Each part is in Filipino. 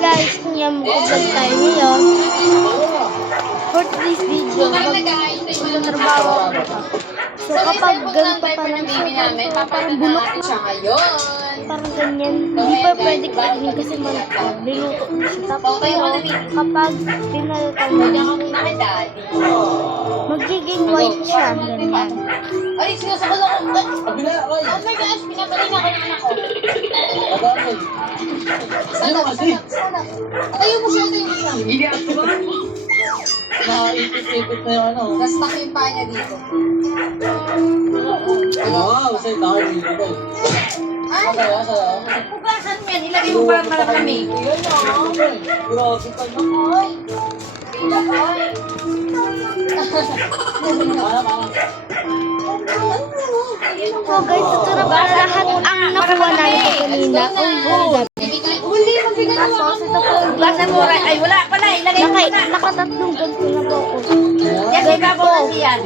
guys, kung yan mo tayo ngayon. For this video, magtatrabaho ako. So kapag ganito parang parang bulok siya ngayon. parang ganyan, hindi pa pwede kainin kasi niluto na siya. Tapos pero kapag pinalitan mo, magiging white siya, ganyan. Ay, sinasakal ako. Oh my gosh, pinapalin ako ng anak ko. Sana. Tayo mo siya, tayo mo siya. Hindi ako ba? Nakakipit-ipit na yung ano. Basta ko yung paa niya dito. Wow, sa'yo tayo dito kayo. Okay, asa. Pugasan mo yan, ilagay mo parang malamig. Yan na. Grabe ka na. So guys, ito na para lahat ang nakuha namin kanina. Huli, magbigay na Tapos ito po yung Pugasan mo, ay wala pala, ilagay mo na. nakatatlong ganito na po ako. Yan, ibabaw na siyan.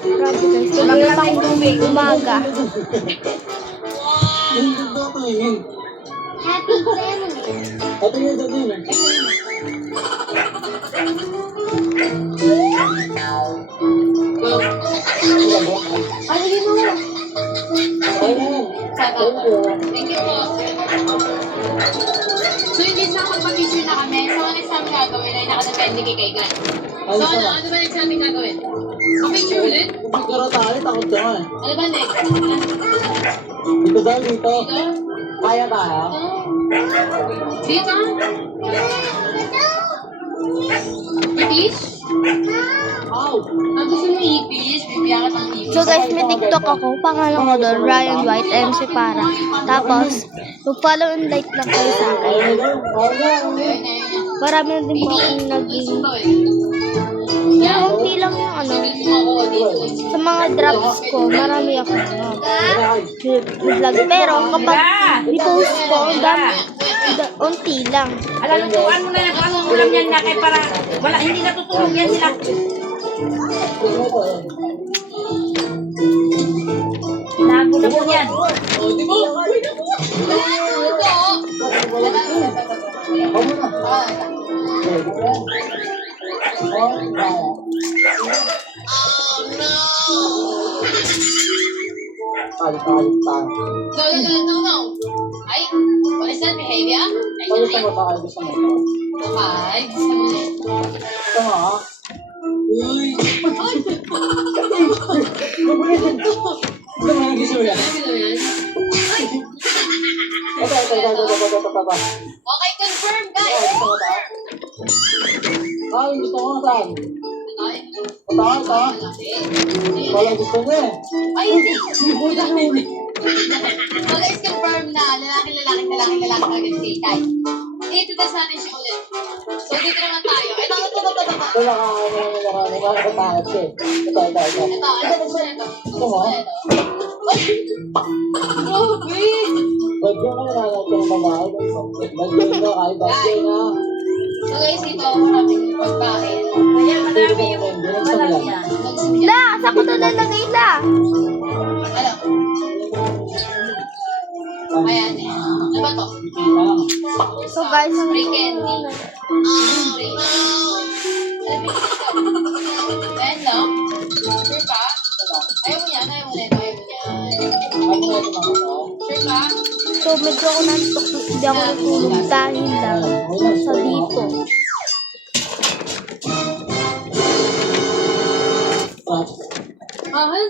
Grabe guys, tuloy pang umaga. Happy family. Ito yung dadin. Ano yun mo? Ayun. Thank you po. So, hindi sa magpa-picture na kami. So, ang next namin gagawin ay nakadepende kay Kaigan. So, ano ba next namin gagawin? Pa-picture ulit? Siguro tayo, takot ka nga. Ano ba next? Dito tayo, dito. Dito? Kaya tayo. Dito? Ipis? Ow! Ang gusto mo ipis? Bibiyakat ang ipis. So guys, may TikTok ako. Pangalan ko doon, Ryan White, MC Para. Tapos, mag-follow and like lang kayo sa akin. Ayun na. Marami na din po akong naging konti lang yung ano. Sa mga drops ko, marami ako vlog. Pero kapag i-post ko, unti lang. Alalutuan mo na yan kung anong ulam yan na kay para wala, hindi natutulog yan sila. Lago na po yan. Di ba? Palit-palit pa. No. Ay, what is that behavior? Gusto mo pa kayo, gusto mo pa. Okay, gusto mo na. Gusto mo, ha? Uy! Gusto mo yung gusto mo yan? Gusto mo yan? Ito. Okay, confirm, guys. Gusto mo ba? Ay, gusto mo saan? Ay, Ito. Wala gusto mo eh. ay, hindi. Hindi. So guys, confirm na lalaki agad kay Kai. Dito test natin siya ulit. So dito naman tayo. Ito. Ito lang ang nakakatakot siya. Ito. Ito, gusto na ito. Gusto mo? Ay! Grabe! Ba't yung nananagot ng babae? Ba't yung ay ba't na? So guys, dito maraming pagkain. Kaya madami yung madami yan. La, sa ko to nalagay la. Ano? Ayan eh. Ano ba to? So guys, Free candy. Free. Alam mo dito. Ayan lang. Sure ba? Ayaw mo yan. Sure ba? so medyo ako nantok, hindi ako natulog dahil lang sa dito. Mahal?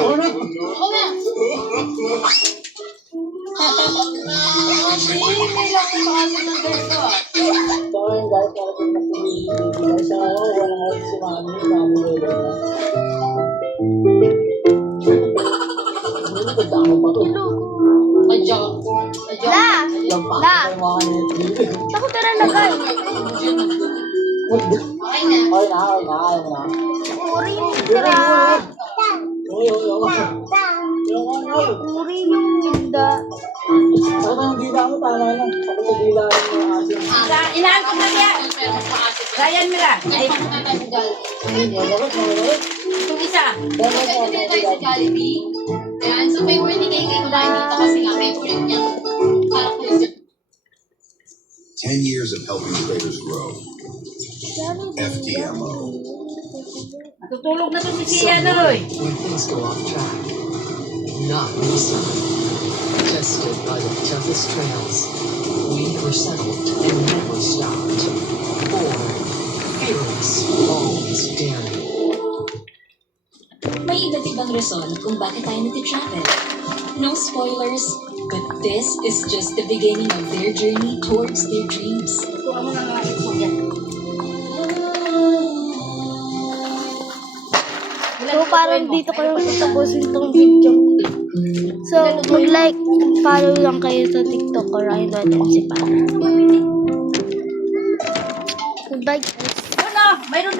Oo na. Hindi lang ko makasal ng ganito ah. Adyo. La! Sa ko to nalagay. Okay na. Uri yung trap. Uri yung linda. Ang dila mo, tama na. Kapag sa dila yung asin. Inahan ko na yan. Ryan mo lang. Ay, Ay, itong isa. okay, sa Jollibee. Ayan, so favorite ni KK kumain dito kasi nga favorite niyang characteristic. 10 years of helping traders grow. FDMO. Tutulog na to si Sia, Noy. When things go off track. Not this time. Tested by the toughest trails. We were settled and never stopped. Born, fearless, always daring. May iba't ibang rason kung bakit tayo nag-travel. No spoilers, but this is just the beginning of their journey towards their dreams. Kuha mo na mga ipon yan. So, parang dito ko lang tapusin tong video. So, mag-like, follow lang kayo sa TikTok ko, Ryan MC para. Goodbye, guys. Ano? Mayroon